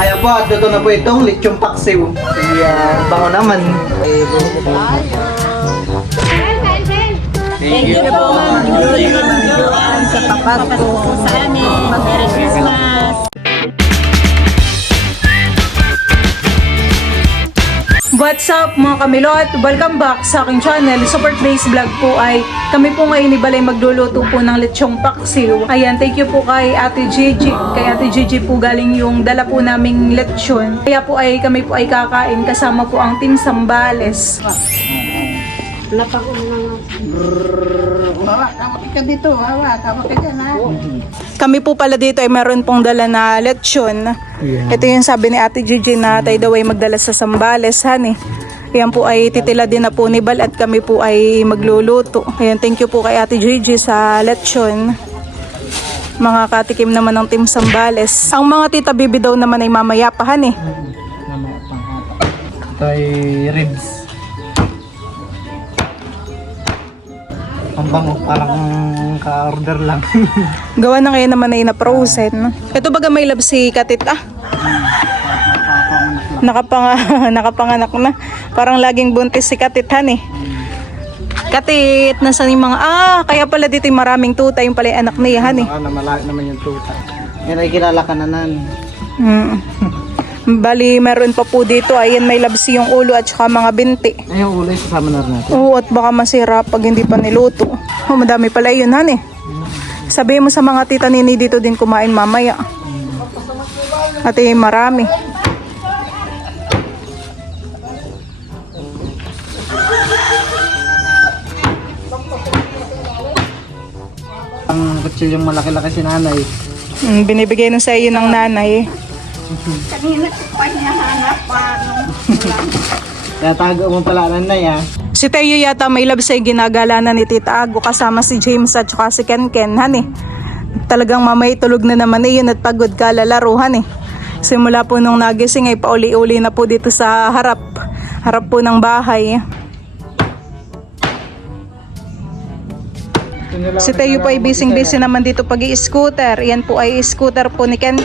Kaya po, at luto na po itong lechong paksiw. Ayan, bango naman. Thank you po, Ma'am Julian, sa papasko sa amin. Merry Christmas! What's up mga kamilot? Welcome back sa aking channel. Support Base Vlog po ay kami po ngayon ni Balay magluluto po ng lechong paksiw. Ayan, thank you po kay Ate Gigi. Kay Ate Gigi po galing yung dala po naming lechon. Kaya po ay kami po ay kakain kasama po ang Team Sambales. Kami po pala dito ay meron pong dala na lechon. Ito yung sabi ni Ate Gigi na tayo daw ay magdala sa Sambales, honey. Ayan po ay titila din na po ni Bal at kami po ay magluluto. Ayan, thank you po kay Ate Gigi sa lechon. Mga katikim naman ng Team Sambales. Ang mga tita bibi daw naman ay mamaya pa, honey. Ito ay ribs. Ang bango, parang ka-order lang. Gawa na ngayon naman ay na-frozen. Ito baga may love si Katit nakapanganak na. Parang laging buntis si Katit, honey. Katit, nasa yung mga, kaya pala dito yung maraming tuta, yung pala yung anak niya, honey. Malayo naman yung tuta. Yan ay kilala ka na nan. Bali, meron pa po dito. Ayan, may labsi yung ulo at saka mga binti. Ay, yung ulo sasama na rin natin. Oo, at baka masira pag hindi pa niluto. Oh, madami pala yun, honey. Sabihin mo sa mga tita nini dito din kumain mamaya. At marami. Ang kutsilyong malaki-laki si nanay. Binibigay na sa iyo ng nanay. Kanina pa hinahanap pa. Kaya tago mo pala nanay Si Teo yata may love sa ginagalanan ni Tita Ago kasama si James at saka si Ken, honey. Talagang mamay tulog na naman yun at pagod ka lalaro, honey. Simula po nung nagising ay pauli-uli na po dito sa harap po ng bahay. Si Teo po ay busy naman dito pag-i-scooter. Yan po ay scooter po ni Ken.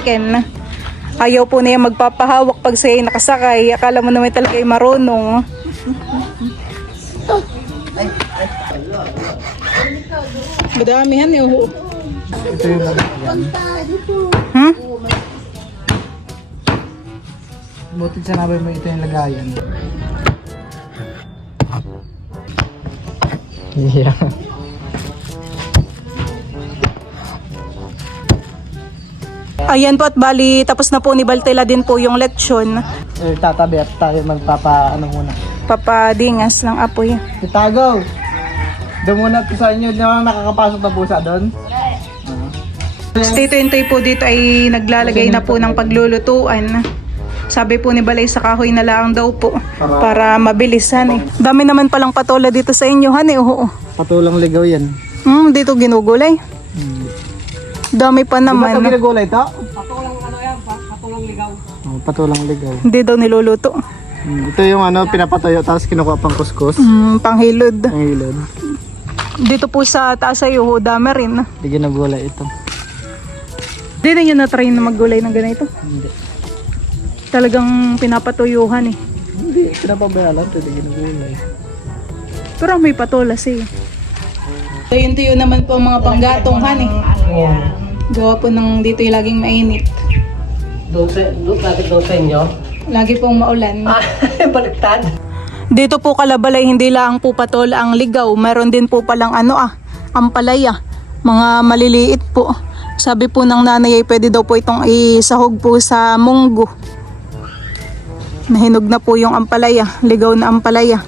Ayaw po niya magpapahawak pag siya ay nakasakay. Akala mo naman talaga ay marunong. Madamihan eh. Ito yung lagayan. Buti sinabi mo ito yung lagayan. Yeah. Ayan po at bali, tapos na po ni Baltela din po yung lechon. Tatabi at tayo muna. Papadingas ng apoy. Itago! Doon muna sa inyo, nakakapasok na pusa doon. Tito Intoy po dito ay naglalagay na po ng paglulutuan. Sabi po ni Balay sa kahoy na lang daw po para mabilisan eh. Dami naman palang patola dito sa inyo, honey. Oo. Patulang ligaw yan. Dito ginugulay. Dami pa naman. Di ba ito ginagulay ito? Patulang ligaw. Patulang ligaw. Hindi daw niluluto. Ito yung pinapatayo tapos kinukuha pang kuskus. Panghilod. Panghilod. Dito po sa taas ay dami rin. Di ginagulay ito. Hindi na nyo na-try na maggulay ng ganito? Hindi. Talagang pinapatuyuhan eh. Hindi, pinapabayalan ito. Di ginagulay. Pero may patolas eh. Tuyo naman po ang mga panggatong honey. Gawa po ng dito yung laging mainit. Doon sa inyo? Lagi pong maulan. Baliktad. Dito po Kalabalay, hindi lang po patola ang ligaw. Meron din po palang ampalaya. Mga maliliit po. Sabi po ng nanay ay pwede daw po itong isahog po sa munggo. Nahinog na po yung ampalaya. Ligaw na ampalaya.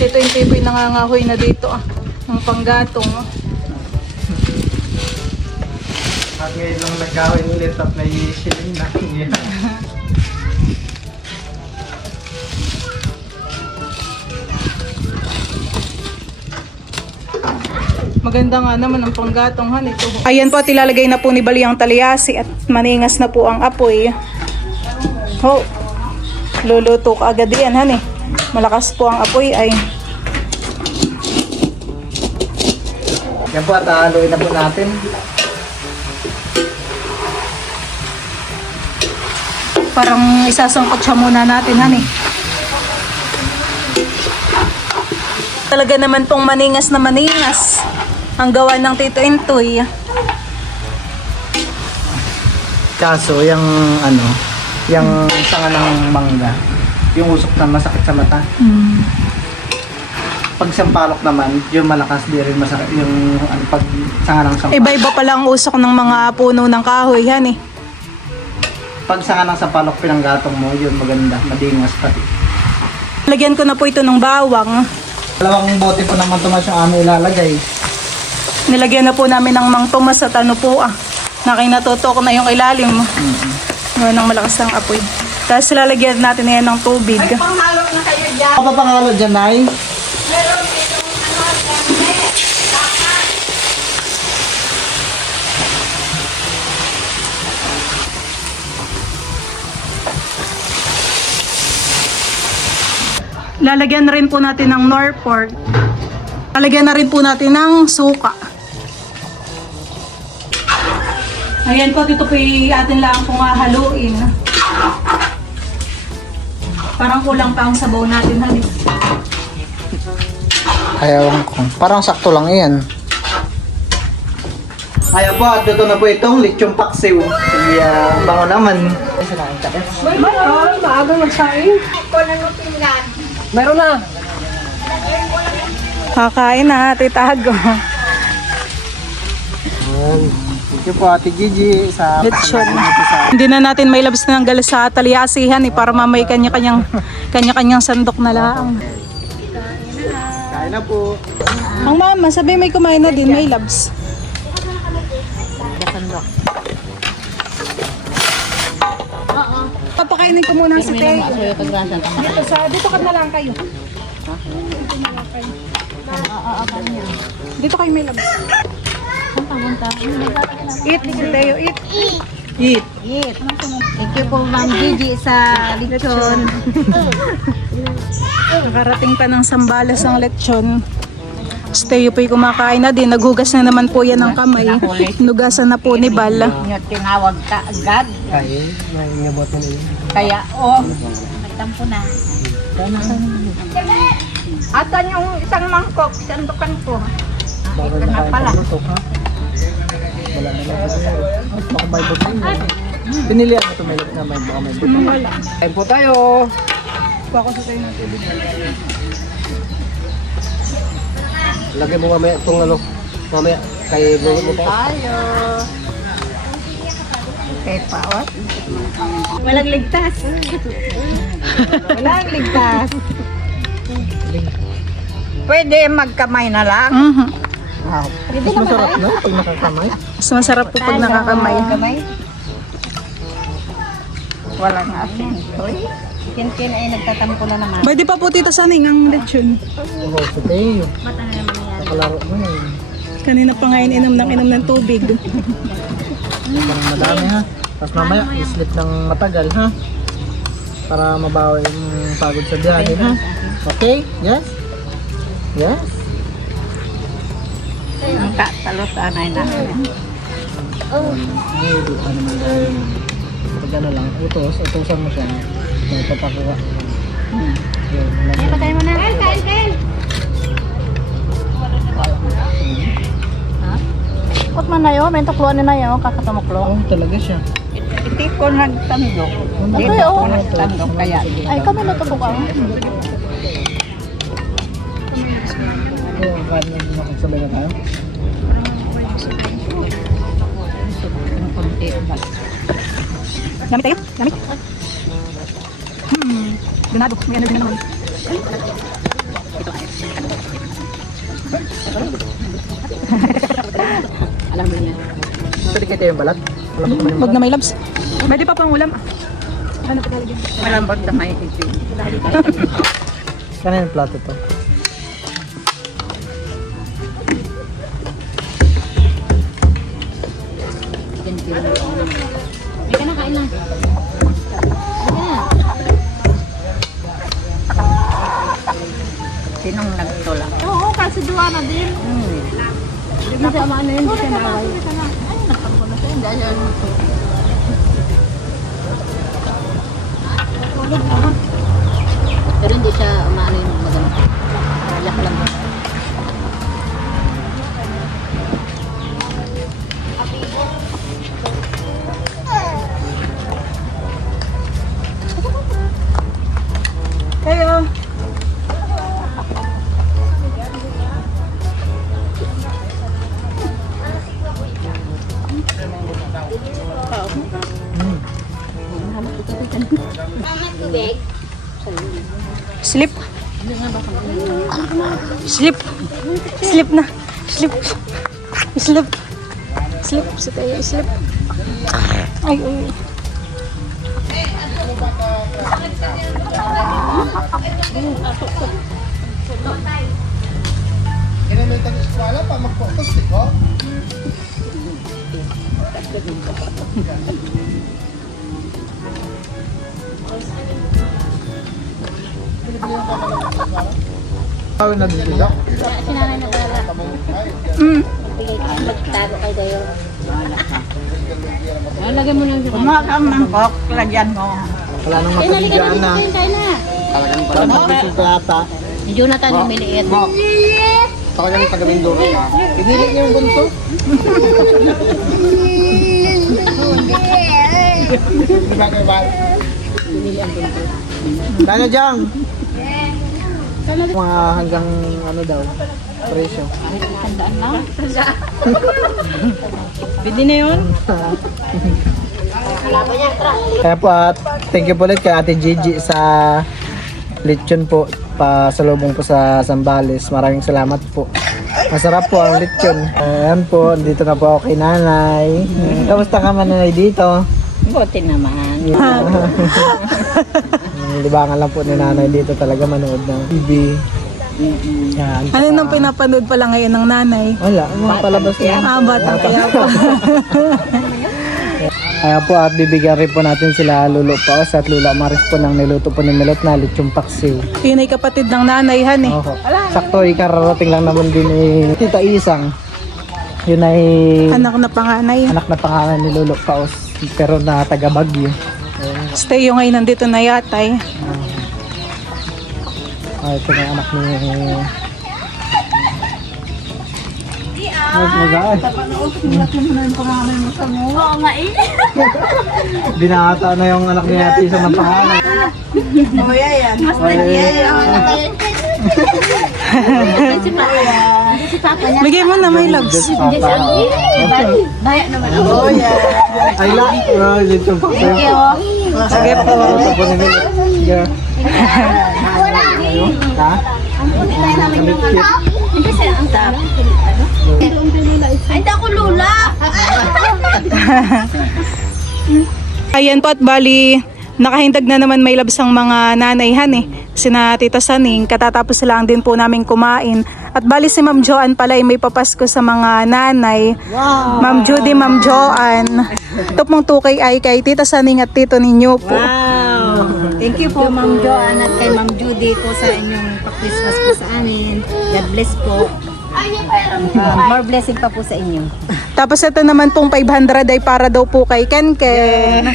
Dito yung tipoy nangangahoy na dito ang panggatong. At ngayon lang nagkawin ulit at nai-shilling na. Maganda nga naman ang panggatong ito. Ayan po, tilalagay na po ni Bali ang talyasi at maningas na po ang apoy. Luluto ka agad yan, Malakas po ang apoy ay. Yan po at haluin na po natin. parang isasangkot siya muna natin, honey. Talaga naman pong maningas na maningas ang gawa ng Tito Intoy. Kaso, yung ano, yung sanga ng mangga, yung usok na masakit sa mata. Pag sampalok naman, yung malakas di rin masakit. Yung ano, pag sanga ng sampalok. Iba-iba pala ang usok ng mga puno ng kahoy, honey. Pag sanga ng sampalok pinanggatong mo, yun maganda, madingas pati. Lagyan ko na po ito ng bawang. Dalawang bote po naman tumas yung aming ilalagay. Nilagyan na po namin ng Mang Tomas at ano po nakinatutok na yung ilalim. Ngayon ang malakas ng apoy. Tapos lalagyan natin na yan ng tubig. Ako pa pangalo dyan, Nay? Lalagyan na rin po natin ng nor pork. Lalagyan na rin po natin ng suka. Ayan po, dito po atin lang kung haluin. Parang kulang pa ang sabaw natin, honey. Ayaw ko. Parang sakto lang yan. Ayaw po, at dito na po itong lechong paksiw. Sige, bango naman. Maaga magsaing. Meron na. Kakain na, titago. Thank you po, Ate Gigi, sa Lechon. dito sa... Hindi na natin may labas na ng galas sa talyasihan para mamay kanya-kanyang sandok na lang. Kain na po. Ang mama, sabi may kumain na din, may labs. Papakainin ko muna si Teo. Dito ka na lang kayo. Dito kayo may labs. Eat, si Teo, eat. Eat. Thank you po, Ma'am Gigi, sa lechon. Nakarating pa ng Sambales ang lechon. Si Teo po'y kumakain na din. Naghugas na naman po yan ng kamay. Nugasan na po ni Bal. Yung tinawag ka agad. Ay, may ngabot na yun. Kaya, nagtampo na. Asan yung isang mangkok? Sandukan ko. Bago Ito na pala. lutok, ha? Wala na lang. Baka may buto. Pinilihan mo ito, may lutok na may baka may buto. Kain po tayo. Bako sa Teo ng tubig. Lagay mo mamaya itong ano. Mamaya. Kay buhot mo pa. Tayo. Okay, paot. Walang ligtas. Walang ligtas. Pwede magkamay na lang. Pwede Mas masarap na pag nakakamay. Mas masarap po pag nakakamay. Kamay. Walang asin. Kin-kin ay nagtatampo na naman. Pwede pa po tita Saning ang lechon. Oo, sa Teo. Mata na naman yan. Nakalaro mo yun. Kanina pa nga inom ng tubig. Parang madami, ha? Tapos mamaya, islip ng matagal, ha? Para mabawi yung pagod sa biyahe, ha? Okay? Yes? Yes? Ang katalosan ay namin. Ay, di pa naman dahil. Pag ano lang, utusan mo siya. May papakuha. Ay, patay mo na. Kain. Kot man na yun, may tukluan na yun, kakatamuklong. Oo, talaga siya. Hindi ko nagtandok. Hindi ko nagtandok, kaya. Ay, kami natubok ako. Oo, kahit na makagsabay na tayo. Gamit tayo? Gamit? Ganado. May energy na naman. Alam mo na. Pwede kayo yung balat? Alam mo naman yung Huwag na may labs. Pwede pa pang ulam. Ano pa talaga? Malambot na may ito. Kanina yung plato to. Hindi ka na kain lang. Sinong nagtulak? Oo, kasi duwa na din. Hindi mo siya maano yun, hindi siya nawal. Ay, nagtampo na siya. Hindi siya Sleep. Sleep. Sleep na. Sleep. Sleep. Sleep. Sa tayo. Sleep. Ay, ay. Tawag na dito. Kumuha kang mangkok, lagyan mo. Wala nang makabigaan na. Wala nang makabigaan. Si Jonathan yung miliit. Talagang taga-Mindoro ka. Pinili niyo yung bunso. Kaya Jang? Mga hanggang ano daw, presyo. Tandaan lang. Pwede na yun? Kaya po at thank you po ulit kay Ate Gigi sa lechon po pasalubong po sa Zambales. Maraming salamat po. Masarap po ang lechon. Ayan po, dito na po ako kay Nanay. Kamusta ka man Nanay dito? Buti naman. Libangan lang po ni Nanay dito talaga manood ng TV. Yan. Ano nang pinapanood pala ngayon ng nanay? Wala, mga palabas na. Bata kaya po. Kaya po at bibigyan rin po natin sila Lolo Paos at Lula Maris po ng niluto po ni Milot na lechong paksiw. Yun ay kapatid ng nanay, han eh. Oho. Sakto, ikararating lang naman din Tita Isang. Yun ay Anak na panganay. anak na pangalan ni Lolo Paos pero na taga Baguio. Stay yung ngayon nandito na yatay. Ito na yung anak ni... Magaan. Oo nga eh. Binata na yung anak ni Ate Isang ng pangalan. Mas si Papa niya. Bigay mo na may loves. Daya naman ako. I like lechong paksiw. Sige po. Ito po ni Milot. Yeah. Ha? Hindi siya ang tap. Ay, hindi ako lula. Ayan po at bali, nakahindag na naman may labs ang mga nanayhan eh. Sina Tita Saning, katatapos lang din po namin kumain. At bali si Ma'am Joanne pala ay may papasko sa mga nanay. Wow! Ma'am Judy, Ma'am Joanne. Ito pong tukay ay kay Tita Saning at Tito ninyo po. Wow! Thank you po, Ma'am Joanne at kay Ma'am Judy po sa inyong pa-Christmas po sa amin. God bless po. More blessing pa po sa inyo. Tapos ito naman pong 500 ay para daw po kay Kenken.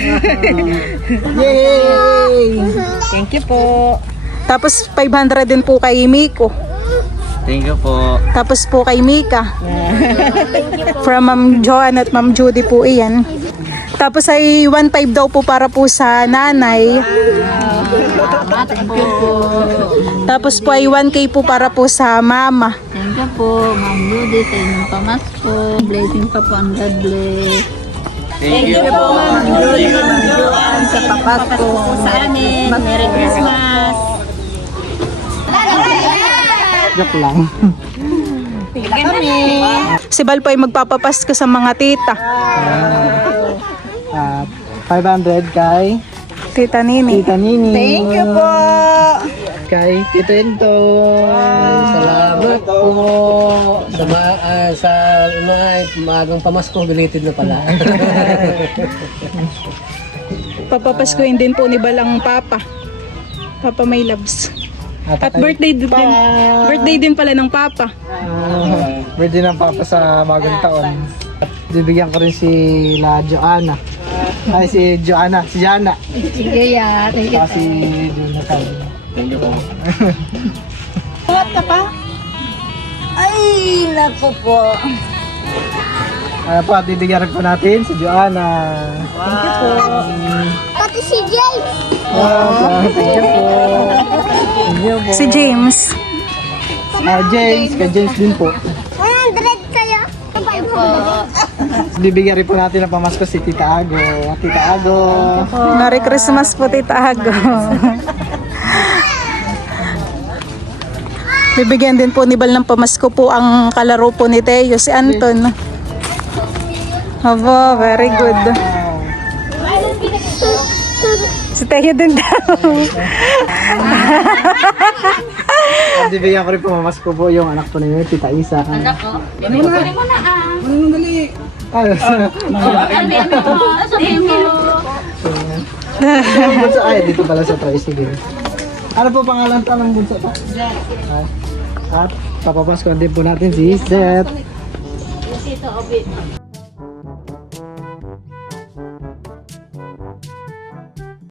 Yay! Thank you po. Tapos 500 din po kay Miko. Thank you po. Tapos po kay Mika. From Ma'am Joanne at Ma'am Judy po iyan. Tapos ay 1.5 daw po para po sa nanay. Thank you po. Tapos po ay 1K po para po sa mama. Thank you po, Ma'am Judy, sa inyong pamasko. Blessing pa po ang God bless. Thank you po, Ma'am Judy, Ma'am Joanne, sa papasko sa amin. Merry Christmas. Joke lang. Si Bal po ay magpapapasko sa mga tita. At 500 kay Tita Nini. Tita Nini. Thank you po. Kay Tito Ento. Salamat po. Sa maagang pamasko, belated na pala. Papapaskuhin din po ni Bal ang papa. Papa may loves. At birthday din. Birthday din pala ng papa. Birthday ng papa sa bagong taon. At bibigyan ko rin si La Joanna. Ay, si Joanna. Si Jana. Sige ya. Thank you. Saka si Jonathan. Thank you po. Tuwat ka pa? Ay, naku po. Ayan po, at bibigyan rin po natin si Joanna. Thank you po. Pati si James. Wow, thank you po. Thank you po. Si James. James, kay James din po. 100 kayo. 500. Bibigyan rin po natin ng pamasko si Tita Ago. Tita Ago. Merry Christmas po, Tita Ago. Bibigyan din po ni Bal ng pamasko po ang kalaro po ni Teo, si Anton. Aba, very good. Si Teo din daw. At bibigyan ko rin po pamasko po yung anak po ninyo, Tita Isa. Anak ko? Ano na? Ano dali? Ay, dito pala sa tricycle. Ano po pangalan ta ng bunso ta? At papapasko din po natin si Zed.